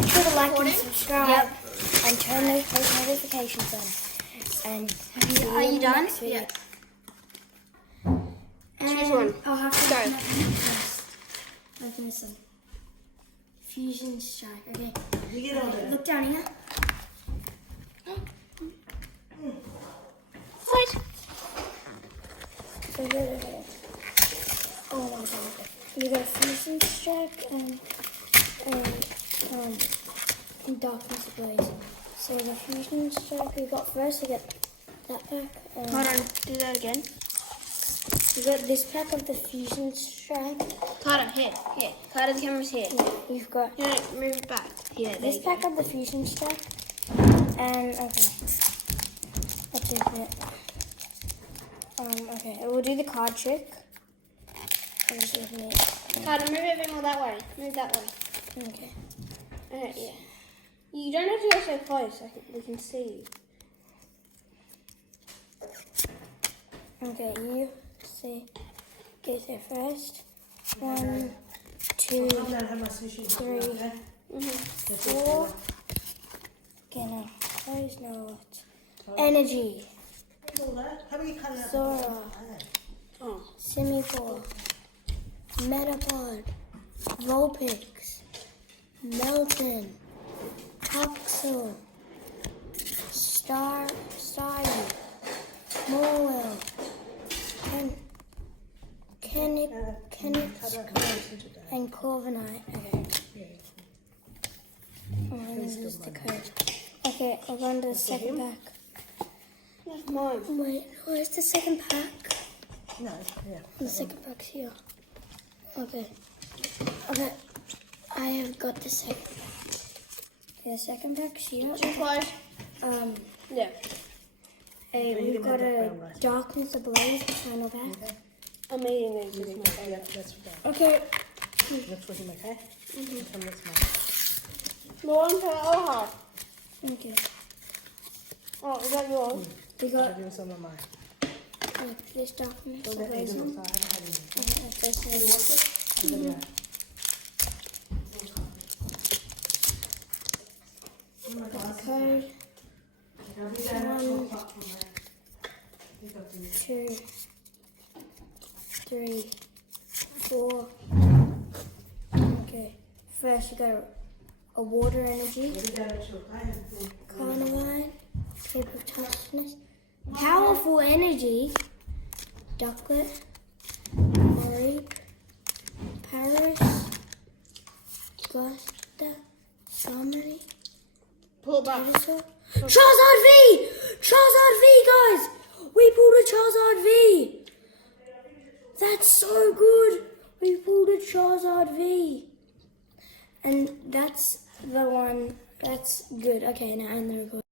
make sure to like and subscribe and turn those post notifications on. And Are you done? Yeah. Choose one. I'll have to Go. first. Like this one. Fusion strike. Okay. Look down here. What? Okay. Oh my god. We got fusion strike and darkness ablaze. So the fusion strike we got first, we get that pack. Hold on, do that again. We got this pack of the fusion strike. Carter, here. Carter, the camera's here. You've got No, move it back. Yeah, there this you pack go. of the fusion strike. And okay. Let's open it. Okay, we'll do the card trick. I'll just open it. Carter, move it more that way. Move that way. Okay. Alright, yeah. You don't have to go so close. We can see you. Okay, you see. Get there first. 1, 2, 3, 4. Okay, now. Close now what? Energy. Zora. Oh. Simipour. Metapod. Vulpix. Melton. Toxel. Staryu. Morwell. Kenix. And Corviknight. Okay. This is the code. Okay, I'll go on to the second pack. That's mine. Wait, where's the second pack? No, yeah. The second pack's here. Okay. Okay. I have got the second pack. Okay, the second pack's here. Too close. Yeah. We've got a Darkness Ablaze, the final pack. I'm eating these. It's my Yeah, favorite. that's fine. Okay. That's for him, okay? From this one. More one for Oha. Okay. Oh, is that yours? We got I'll give some of mine. this Darkness So that Ablaze is one. also, I haven't had any. Okay, this is the code. 1, 2, 3, 4. Okay. First you got a water energy. Carnivine. Cape of Toughness. Powerful energy. Ducklet. Mareep. Paris. Gusta. Summary. Pull it back. Dinosaur. Charizard V! Charizard V, guys! We pulled a Charizard V! That's so good! We pulled a Charizard V! And that's the one that's good. Okay, now end the record.